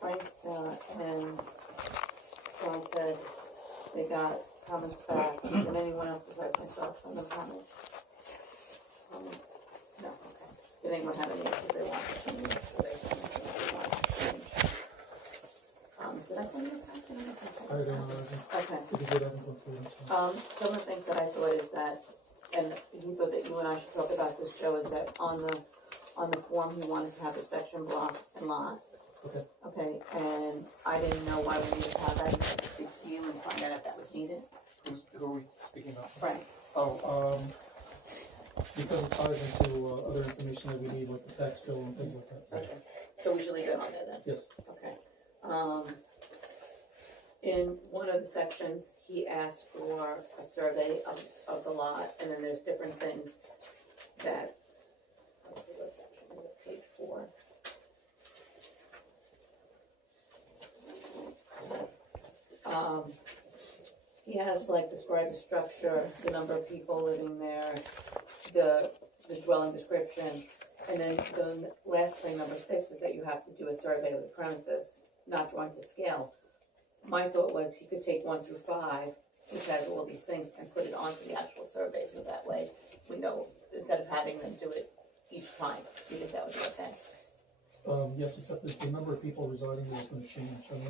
Frank, and John said they got comments back, and anyone else besides myself from the comments? No, okay. Did anyone have any issues they want to change, or they sent anything they want to change? Did I send you a copy? I don't know. Okay. If you did, I haven't gone through it, so. Some of the things that I thought is that, and he thought that you and I should talk about this, Joe, is that on the form, he wanted to have a section, block, and lot. Okay. Okay, and I didn't know why we needed to have that, I had to speak to you and find out if that was needed. Who are we speaking about? Frank. Oh, because it ties into other information that we need, like the tax bill and things like that. Okay, so we should leave it on there then? Yes. Okay. In one of the sections, he asked for a survey of the lot, and then there's different things that, let's see what section is it, page 4. He has like described the structure, the number of people living there, the dwelling description, and then the last thing, number 6, is that you have to do a survey of the premises, not drawn to scale. My thought was he could take 1 through 5, which has all these things, and put it onto the actual survey, so that way we know, instead of having them do it each time. Do you think that would be okay? Yes, except that the number of people residing there is gonna change. I mean,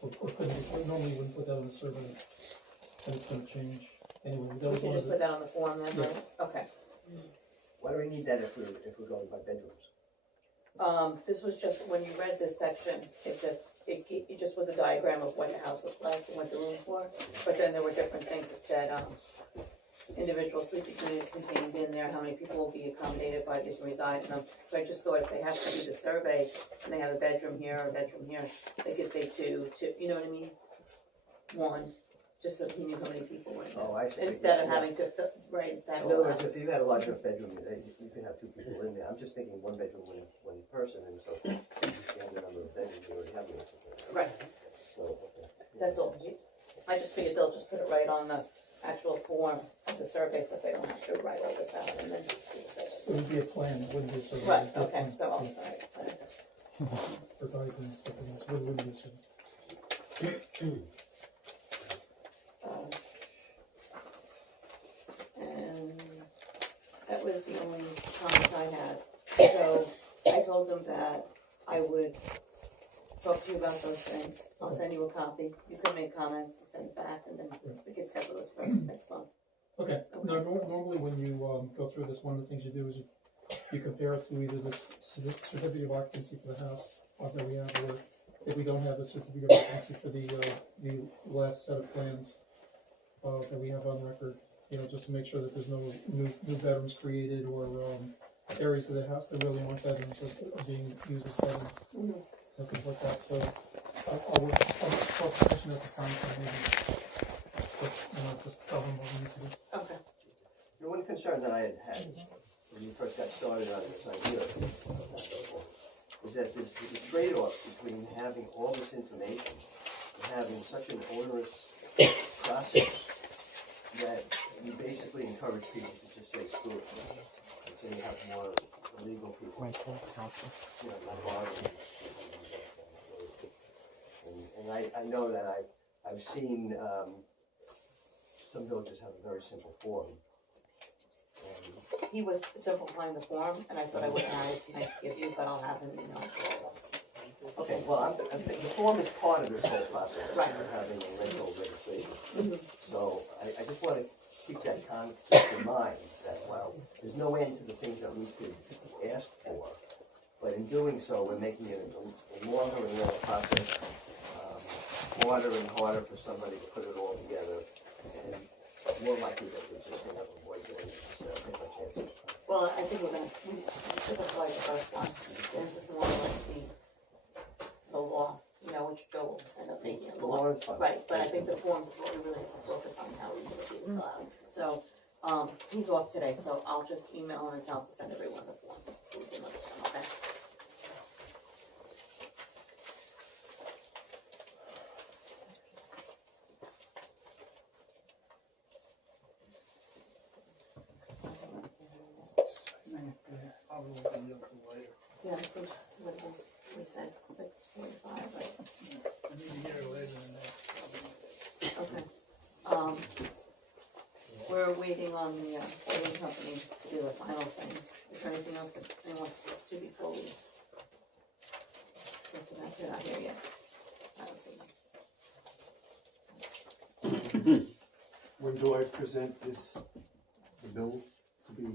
or couldn't, normally wouldn't put that on the survey, and it's gonna change. Anyway, that We was can one of just the, put that on the form then, Yes. right? Okay. Why do we need that if we're going by bedrooms? This was just, when you read this section, it just was a diagram of what the house looked like and what the rooms were, but then there were different things that said, individual sleeping units contained in there, how many people will be accommodated by these reside in them. So I just thought if they have to do the survey, and they have a bedroom here or a bedroom here, they could say 2, you know what I mean? 1, just so he knew how many people were in there. Oh, I see. Instead of having to write that In all other words, out. if you had a large enough bedroom, you can have 2 people in there. I'm just thinking 1 bedroom, one person, and so you have the number of bedrooms, you already have the answer. Right, So, okay. that's all. I just figured they'll just put it right on the actual form of the survey, so they don't have to write all this out and then just do the survey. it would be a plan, it wouldn't be a survey. Right, It'd be a okay, plan. so I'll, Yeah. alright. Or diagram, something else, it wouldn't be a survey. And that was the only comments I had. So I told them that I would talk to you about those things. I'll send you a copy. You can make comments and send it back, and then we can schedule this for next month. Okay, now normally when you go through this, one of the things you do is you compare it to either this certificate of occupancy for the house that we have, or if we don't have a certificate of occupancy for the last set of plans that we have on record, you know, just to make sure that there's no new bedrooms created or areas of the house that really aren't bedrooms are being used as bedrooms, and things like that. So I'll talk to the person at the time, so maybe, just tell them what we need to do. Okay. The one concern that I had when you first got started on this idea is that there's a trade-off between having all this information and having such an onerous process that you basically encourage people to just say screw it. And so you have more illegal people, Right there, houses. you know, not bothering. And I know that I've seen some villages have a very simple form. He was simplifying the form, and I thought I would add it tonight to give you, but I'll have him email it to all of us. Okay, well, I think the form is part of this whole process, Right. of having a rental registration. So I just want to keep that concept in mind, that, well, there's no end to the things that we could ask for, but in doing so, we're making it a longer and longer process, harder and harder for somebody to put it all together, and more likely that they're just going to avoid doing it, so take my chances. Well, I think we're gonna simplify the first one. This is more like the law, you know, which Joe will end up making a The law. law is fine. Right, but I think the forms is what we really have to focus on, how we will be allowed. So, he's off today, so I'll just email him and tell him to send everyone the forms. So we can look at them, okay? Probably won't be up till later. Yeah, I think what it was, we said 6:45, right? on the, building company to do the final thing. Is there anything else that anyone wants to do before we get to that? They're not here yet. I don't see them. When do I present the bill to be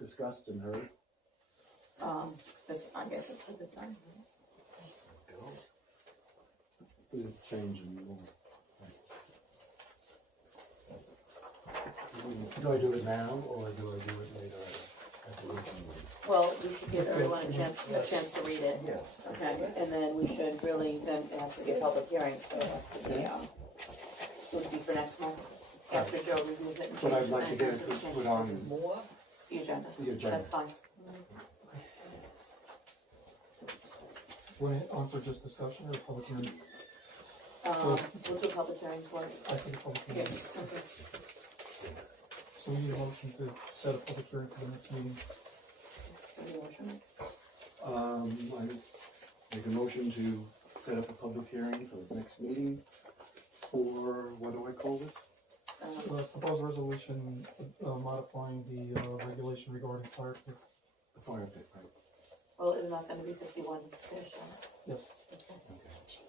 discussed and heard? I guess it's a good time. There's a change in the law. Do I do it now, or do I do it later at the meeting? Well, we should give everyone a chance to read it. Yeah. Okay, and then we should really, then it has to be a public hearing, so it has to be, would it be for next month? After Joe reviews it and But I'd changes like to get it changes put on the agenda. the agenda. That's fine. Want it on for just discussion or a public hearing? We'll do a public hearing for it. I think a public Yeah, hearing. okay. So we need a motion to set a public hearing for the next meeting. Any motion? I make a motion to set up a public hearing for the next meeting for, what do I call this? Proposed resolution modifying the regulation regarding fire pit. The fire pit, right? Well, it's not gonna be 51 session. Yes. Okay.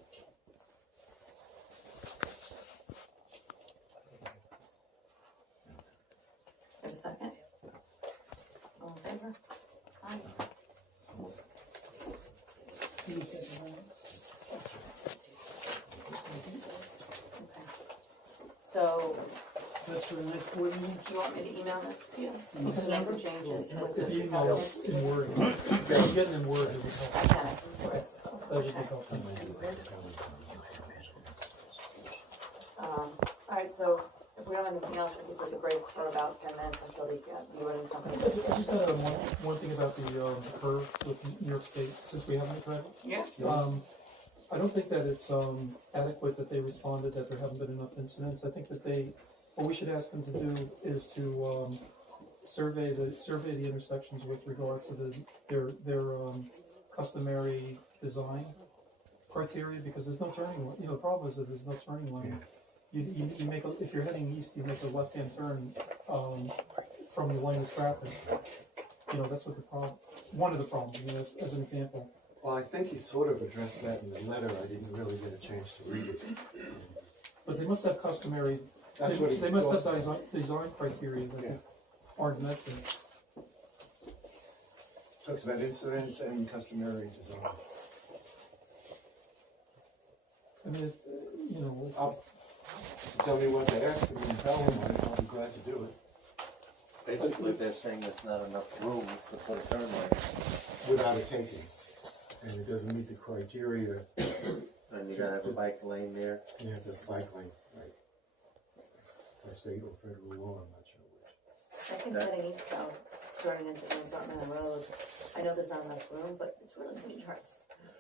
Have a second? All in favor? Aye. Okay. So, That's for the next board meeting? do you want me to email this to you? You can make the changes with If you the. email it in Word, I'm getting in Word, it would help. I can, so, That would be okay. helpful. Alright, so if we don't have anything else, we'll take a break for about 10 minutes until the running company I gets just here. had one thing about the curve with New York State, since we haven't tried it. Yeah? I don't think that it's adequate that they responded that there haven't been enough incidents. I think that what we should ask them to do is to survey the intersections with regard to their customary design criteria, because there's no turning lane. The problem is that there's no turning lane. You make if you're heading east, you make a left-hand turn from the lane of traffic. That's what the problem. One of the problems, as an example. Well, I think he sort of addressed that in the letter. I didn't really get a chance to read it. But they must have customary. That's what he They must thought. have design criteria that Yeah. aren't met there. Talks about incidents and customary design. I mean, Tell me what they ask and then tell them, I'll be glad to do it. Basically, they're saying there's not enough room to put a turn lane, Without a taking. And it doesn't meet the criteria, and you gotta have a bike lane there. you have to bike lane, right? By state or federal law, I'm not sure which. I think heading east though, turning into the Dartmouth Road, I know there's not enough room, but it's really dangerous.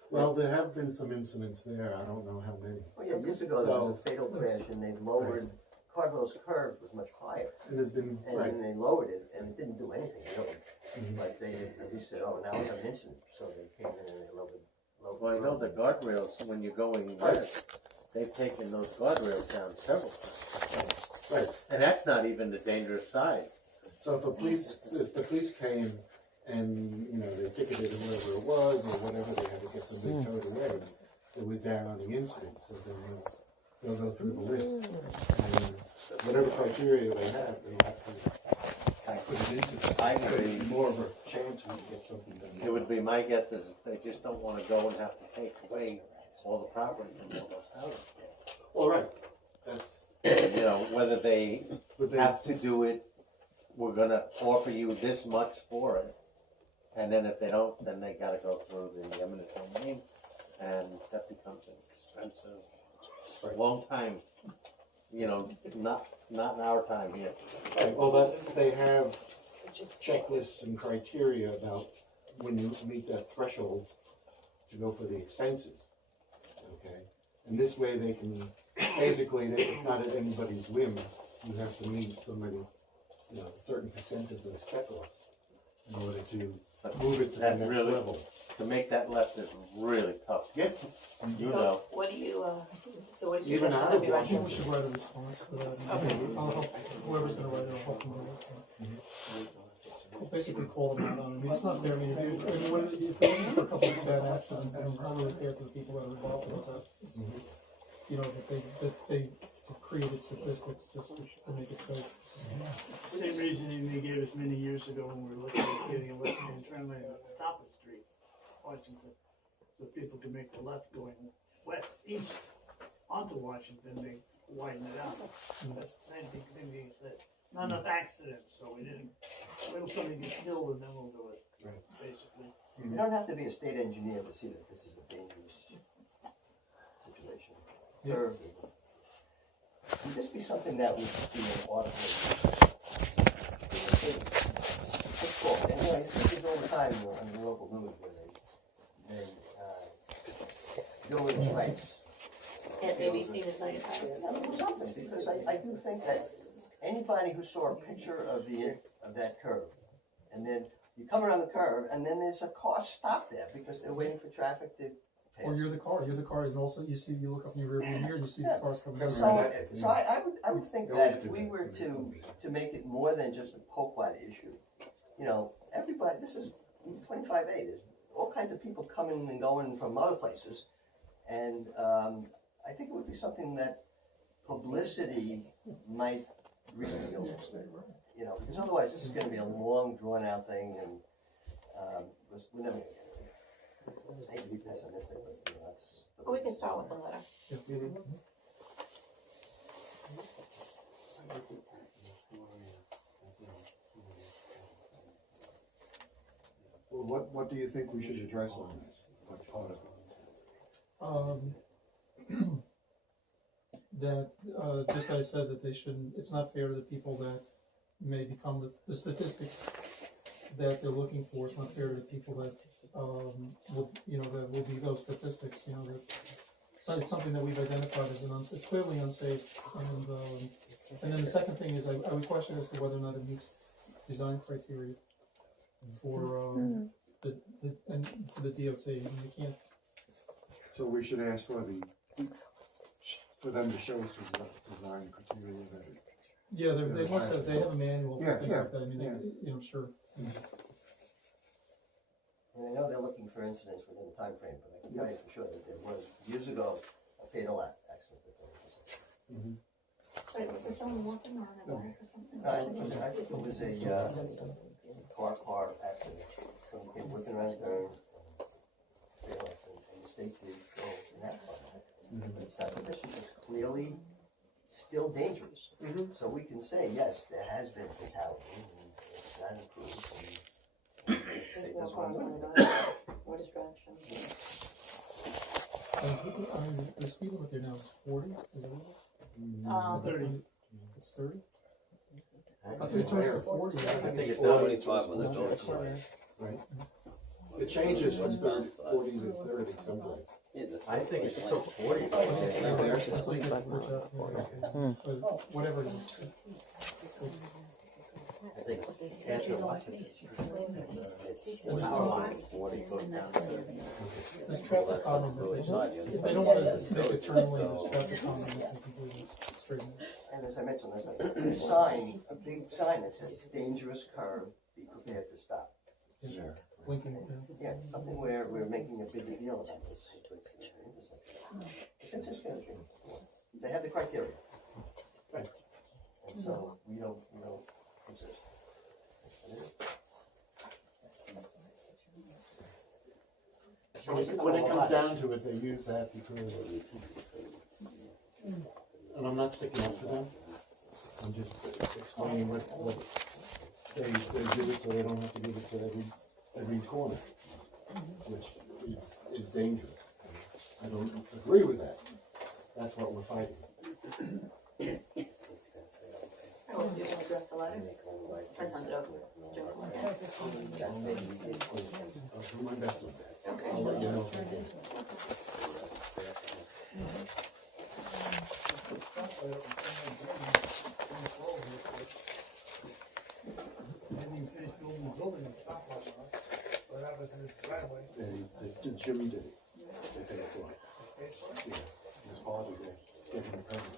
Well, there have been some incidents there, I don't know how many. Well, yeah, years ago, there was a fatal crash and they lowered, Carville's curve was much higher. And there's been, And right, then they lowered it and it didn't do anything really. Mhm. Like we said, oh, now we have an incident, so they came in and they lowered. Well, I know the guardrails, when you're going west, they've taken those guardrails down several times. right. And that's not even the dangerous side. So if the police came and, they ticketed whoever it was or whatever, they had to get somebody towed away, it was down on the incident, so then they'll go through the list. And whatever criteria they have, they have to put it into. I So agree. it's more of a chance we get something done. It would be my guess is they just don't wanna go and have to take away all the property from all those houses. All right, that's, Whether they but they, have to do it, we're gonna offer you this much for it. And then if they don't, then they gotta go through the eminent domain, and that becomes an expensive, long time, not in our time here. right, well, they have checklists and criteria about when you meet that threshold to go for the expenses. Okay, and this way they can, basically, it's not at anybody's whim, you have to meet somebody, a certain percent of those checklists in order to But move it to the that next really, level. to make that left is really tough. You So know, what do you, so what do you Even suggest out that of be I think we right? should write a response to that. Okay. I'll help, whoever's gonna write it, I'll help them do it. We'll basically call them out on it. I mean, it's not fair, I mean, if you, I mean, what, if you're looking for a couple of bad accidents, I mean, it's not really fair to the people that are involved in those accidents. You know, that they created statistics just to make it safe. Same reasoning they gave us many years ago when we were looking at getting a left-hand turn lane at the top of the street, Washington, so people could make the left going east onto Washington, they widen it out. That's the same thing they said. Not enough accidents, so we didn't, wait till somebody gets killed and then we'll do it, Right. basically. You don't have to be a state engineer to see that this is a dangerous situation. Yeah. Curve. Would this be something that would be an article? It's called, and I see this all the time on the local news where they village rights. Can't they be seen as nice? Something, because I do think that anybody who saw a picture of that curve, and then you come around the curve, and then there's a car stopped there because they're waiting for traffic to pass. Or you're the car, and also you look up in your rearview mirror, and you see these cars coming down. So I would think that if we were to make it more than just a Poquott issue, you know, everybody, this is 25A, there's all kinds of people coming and going from other places, and I think it would be something that publicity might grease the wheels, you know, because otherwise this is going to be a long, drawn-out thing, and we're never going to get it. I hate to be pessimistic, but you know, that's. Well, we can start with the letter. Well, what do you think we should address on this? What part of it? That, just as I said, that they shouldn't, it's not fair to the people that may become the statistics that they're looking for. It's not fair to the people that, will, you know, that will be those statistics, you know, that, so it's something that we've identified as it's clearly unsafe. And then the second thing is, I would question as to whether or not it meets design criteria for, and for the DOT. I mean, you can't, So we should ask for them to show us the design criteria that. yeah, they must have, they have a manual Yeah, for things yeah, like that. I mean, yeah. you know, sure. And I know they're looking for incidents within the time frame, but I can tell you for sure that there was, years ago, a fatal accident that there was. Sorry, was there someone walking on a bike or something? I think it was a car accident, someone came whipping around the turn, fatal accident, and the state did go in that car. But it's not sufficient, it's clearly still dangerous. So we can say, yes, there has been fatality, and it's not improved, and the state doesn't want to do it. More distractions. The speed limit there now is 40, is that what it is? 30. It's 30? I Right? think it turns to 40. I think it's 25 when the village Right. It changes from 40 to 30 someplace. I think it's still 40. That's like that push up, yeah. But whatever it is. I think after Washington Street, it's about 40 goes down to. There's traffic calming, but if they don't want to make a turn lane, there's traffic calming, they can completely straighten it. And as I mentioned, there's a sign, a big sign that says dangerous curve, be prepared to stop. Yeah. Blinking, yeah. Yeah, something where we're making a big deal about this. It's just gonna be, they have the criteria. Right. And so we don't exist. When it comes down to it, they use that because, and I'm not sticking up for them, I'm just explaining what they do it so they don't have to give it to every corner, which is dangerous. I don't agree with that. That's what we're fighting. Oh, do you want to draft a letter? I send it over. I'll do my best with that. Okay. I'll let you know. Didn't even finish building the building and stop loss on it. Jimmy did it, they paid for it. Yeah, it was part of getting the permit.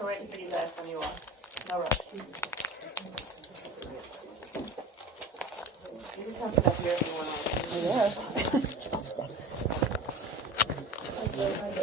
We're waiting for you guys when you are. No rush. You can come up here if you want. Yeah.